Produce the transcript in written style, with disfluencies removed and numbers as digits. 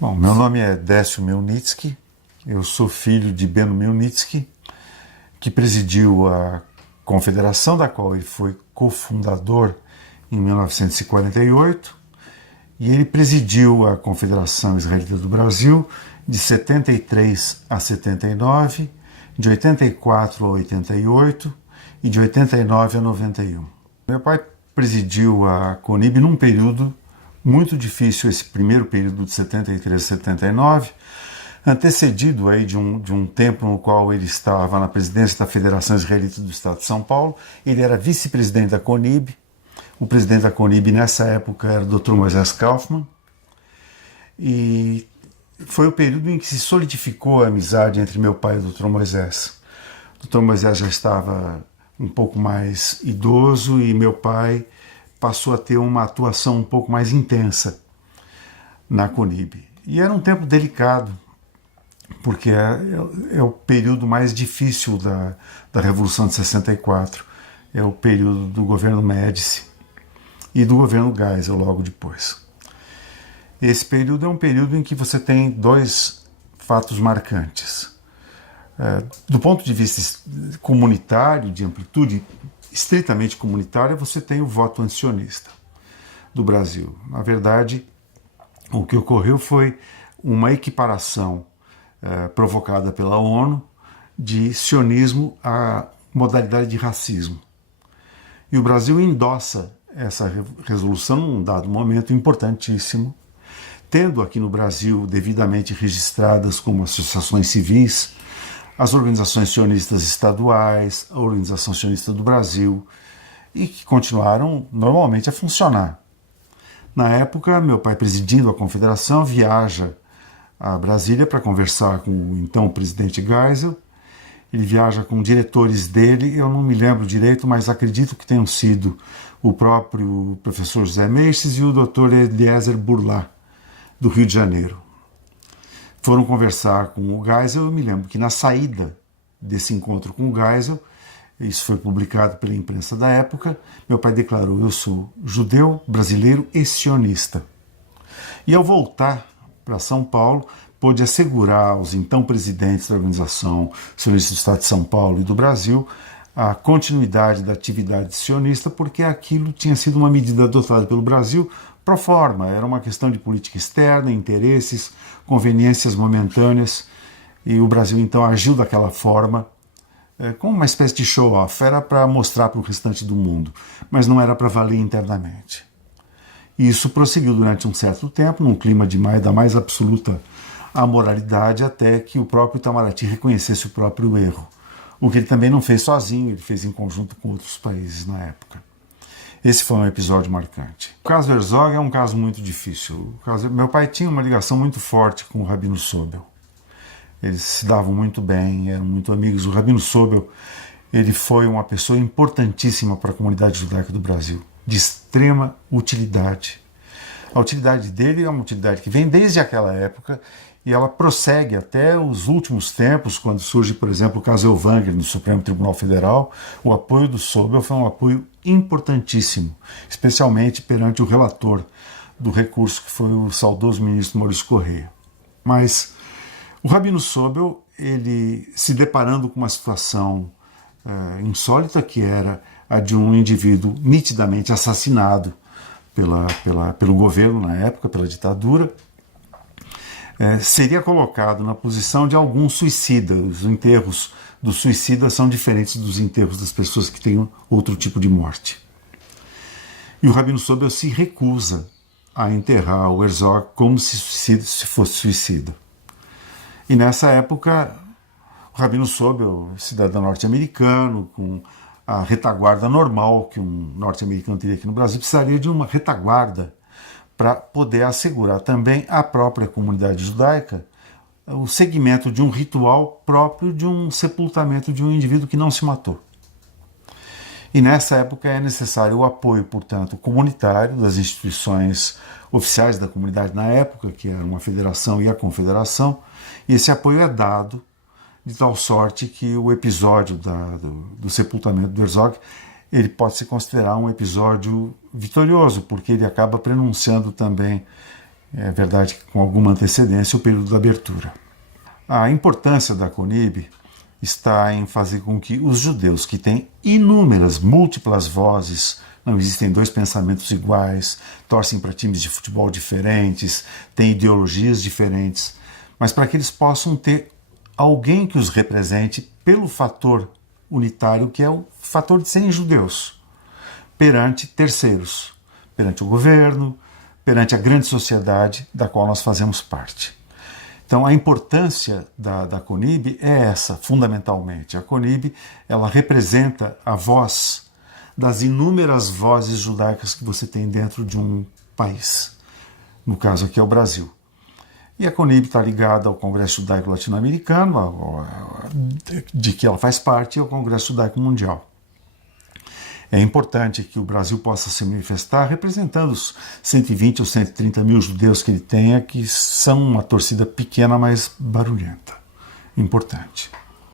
Bom, meu nome é Décio Milnitsky, eu sou filho de Beno Milnitsky, que presidiu a confederação da qual ele foi cofundador em 1948, e ele presidiu a Confederação Israelita do Brasil de 73 a 79, de 84 a 88 e de 89 a 91. Meu pai presidiu a CONIB num período muito difícil, esse primeiro período de 73 a 79, antecedido aí de um tempo no qual ele estava na presidência da Federação Israelita do Estado de São Paulo. Ele era vice-presidente da CONIB. O presidente da CONIB nessa época era o Dr. Moisés Kaufmann, e foi o período em que se solidificou a amizade entre meu pai e o Dr. Moisés. O Dr. Moisés já estava um pouco mais idoso e meu pai passou a ter uma atuação um pouco mais intensa na CONIB. E era um tempo delicado, porque é o período mais difícil da Revolução de 64. É o período do governo Médici e do governo Geisel logo depois. Esse período é um período em que você tem dois fatos marcantes. Do ponto de vista comunitário, de amplitude estritamente comunitária, você tem o voto antisionista do Brasil. Na verdade, o que ocorreu foi uma equiparação provocada pela ONU de sionismo à modalidade de racismo. E o Brasil endossa essa resolução num dado momento importantíssimo, tendo aqui no Brasil devidamente registradas como associações civis as organizações sionistas estaduais, a Organização Sionista do Brasil, e que continuaram normalmente a funcionar. Na época, meu pai, presidindo a confederação, viaja a Brasília para conversar com o então presidente Geisel. Ele viaja com diretores dele, eu não me lembro direito, mas acredito que tenham sido o próprio professor José Meixes e o Dr. Eliezer Burlá, do Rio de Janeiro. Foram conversar com o Geisel. Eu me lembro que na saída desse encontro com o Geisel, isso foi publicado pela imprensa da época, meu pai declarou: eu sou judeu, brasileiro e sionista. E ao voltar para São Paulo, pôde assegurar aos então presidentes da Organização Sionista do Estado de São Paulo e do Brasil a continuidade da atividade sionista, porque aquilo tinha sido uma medida adotada pelo Brasil pro forma, era uma questão de política externa, interesses, conveniências momentâneas, e o Brasil então agiu daquela forma, como uma espécie de show-off. Era para mostrar para o restante do mundo, mas não era para valer internamente. E isso prosseguiu durante um certo tempo, num clima da mais absoluta amoralidade, até que o próprio Itamaraty reconhecesse o próprio erro, o que ele também não fez sozinho, ele fez em conjunto com outros países na época. Esse foi um episódio marcante. O caso Herzog é um caso muito difícil. Meu pai tinha uma ligação muito forte com o Rabino Sobel. Eles se davam muito bem, eram muito amigos. O Rabino Sobel, ele foi uma pessoa importantíssima para a comunidade judaica do Brasil, de extrema utilidade. A utilidade dele é uma utilidade que vem desde aquela época e ela prossegue até os últimos tempos, quando surge, por exemplo, o caso Elvanger no Supremo Tribunal Federal. O apoio do Sobel foi um apoio importantíssimo, especialmente perante o relator do recurso, que foi o saudoso ministro Maurício Correia. Mas o Rabino Sobel, ele se deparando com uma situação insólita, que era a de um indivíduo nitidamente assassinado pelo governo na época, pela ditadura, seria colocado na posição de algum suicida. Os enterros dos suicidas são diferentes dos enterros das pessoas que têm outro tipo de morte. E o Rabino Sobel se recusa a enterrar o Herzog como se fosse suicida. E nessa época, o Rabino Sobel, cidadão norte-americano, com a retaguarda normal que um norte-americano teria aqui no Brasil, precisaria de uma retaguarda para poder assegurar também à própria comunidade judaica o seguimento de um ritual próprio de um sepultamento de um indivíduo que não se matou. E nessa época é necessário o apoio, portanto, comunitário das instituições oficiais da comunidade na época, que eram a Federação e a Confederação, e esse apoio é dado de tal sorte que o episódio do sepultamento do Herzog, ele pode se considerar um episódio vitorioso, porque ele acaba prenunciando também é verdade que com alguma antecedência, o período da abertura. A importância da CONIB está em fazer com que os judeus, que têm inúmeras, múltiplas vozes, não existem dois pensamentos iguais, torcem para times de futebol diferentes, têm ideologias diferentes, mas para que eles possam ter alguém que os represente pelo fator unitário, que é o fator de serem judeus, perante terceiros, perante o governo, perante a grande sociedade da qual nós fazemos parte. Então, a importância da CONIB é essa, fundamentalmente. A CONIB, ela representa a voz das inúmeras vozes judaicas que você tem dentro de um país. No caso aqui é o Brasil. E a CONIB está ligada ao Congresso Judaico Latino-Americano, de que ela faz parte, e ao Congresso Judaico Mundial. É importante que o Brasil possa se manifestar representando os 120 ou 130 mil judeus que ele tenha, que são uma torcida pequena, mas barulhenta. Importante.